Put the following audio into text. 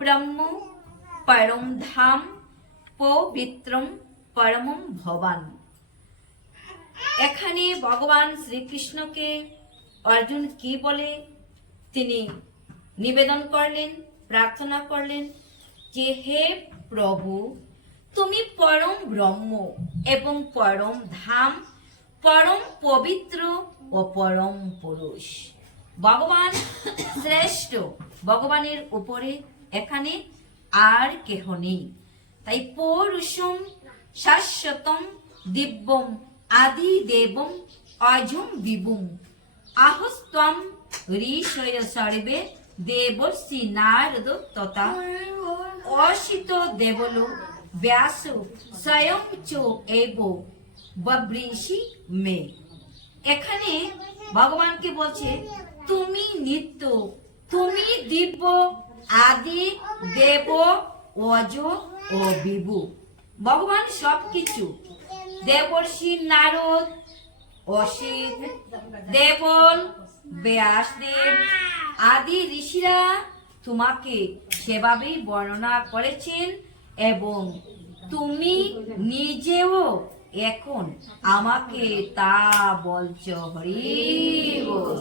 ব্রহ্ম পরম ধাম পবিত্রম পরমম ভবান। এখানে ভগবান শ্রীকৃষ্ণকে অর্জুন কি বলে তিনি নিবেদন করলেন, প্রার্থনা করলেন যে হে প্রভু, তুমি পরম ব্রহ্ম এবং পরম ধাম, পরম পবিত্র ও পরম পুরুষ। ভগবান শ্রেষ্ঠ, ভগবানের উপরে এখানে আর কেহ নেই। তাই পৌরুষম শাশ্বতম দিব্যম আদি দেবম অজম বিভুম আহস্তম ঋষয় সর্বে দেবর্ষি নারদ তথা অসিত দেবলো ব্যাস স্বয়ং চ এব বব্রিষি মে। এখানে ভগবানকে বলছে তুমি নিত্য, তুমি দিব্য, আদি, দেব, অজ ও বিভু। ভগবান সবকিছু। দেবর্ষি নারদ, অসিত দেবল, ব্যাসদেব আদি ঋষিরা তোমাকে সেভাবেই বর্ণনা করেছেন এবং তুমি নিজেও এখন আমাকে তা বলছো। হরি বল।